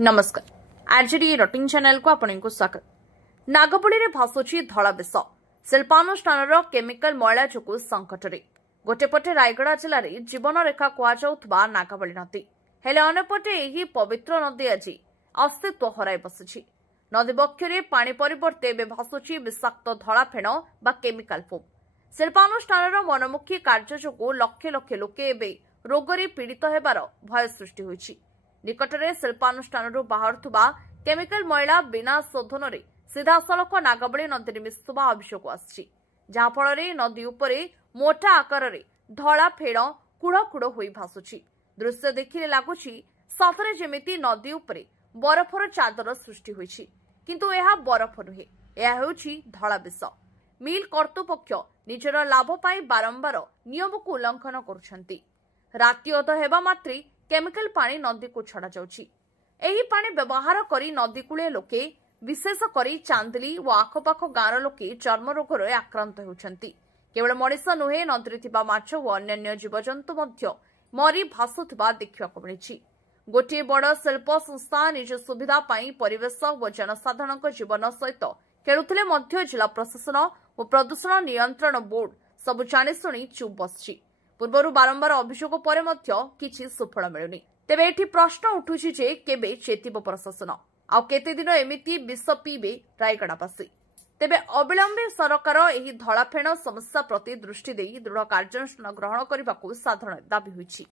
नमस्कार RJD rutting channel को आपको स्वागत। नागबली में भासुची धला विष शिल्पानुष्ठान केमिकल मैला जो संकट में गोटेपटे रायगड़ा जिले में जीवन रेखा कहुवा नागबली नदी हेले अंपटे यही पवित्र नदी आज अस्तित्व हर बसुची। नदी बक्षरे पानी परिवर्ते भासुची विषाक्त धला फेण बा केमिकल फोम। शिल्पानुष्ठान मनमुखी कार्य जो लक्ष लक्ष लोके रोगरे पीड़ित होबार भय सृष्टि होइछि। निकटरे शिल्पानुष्ठान बाहरुवा केमिकल मैला बिना शोधन सीधा सड़क नागबली नदी में मिशुवा अभियोग आसी, जहाँफल नदी उपरे मोटा आकार धला फेण कुड़ कुड़ हो भासुची। दृश्य देखिले लगुच सतरे जेमिति नदी उपरे बरफर चादर सृष्टि होइछि, किंतु यह बरफ नुहे, यह हेउछि धला विष। मिल कर्तृपक्ष निजर लाभ पाई बारंबार नियम को उल्लंघन करुछंती। राति अध हेबा मात्रे केमिकल पानी नदी को छड़ा जाउछि। एही पानी व्यवहार करी नदी कूले लोके विशेष करी चांदली और आखपाख गाँवर लोके चर्म रोगर आक्रांत होउछंती। केवल मनीष नुहे नदी थिबा माछ और अन्य जीवजंतु मध्य मरी भासुथिबा देखिबाकु मिलिछि। गोटे बड़ शिल्प संस्था निज सुविधा पाई परिवेश और जनसाधारण जीवन सहित खेलुथिले मध्य जिला प्रशासन और प्रदूषण नियंत्रण बोर्ड सबु जाणीशुणी चुप बसछि। पूर्वर बारंबार अभियोग पर किछि सुफल मिलुनी। तेबे एठी प्रश्न उठुछि जे केबे चेतिब प्रशासन आ केते दिन एमिति विष पीबे रायगड़ावासी। तेबे अविलंबे सरकार एही धलाफेण समस्या प्रति दृष्टि देई दृढ़ कार्यानुष्ठान ग्रहण करबाकू साधारण दाबी होइछि।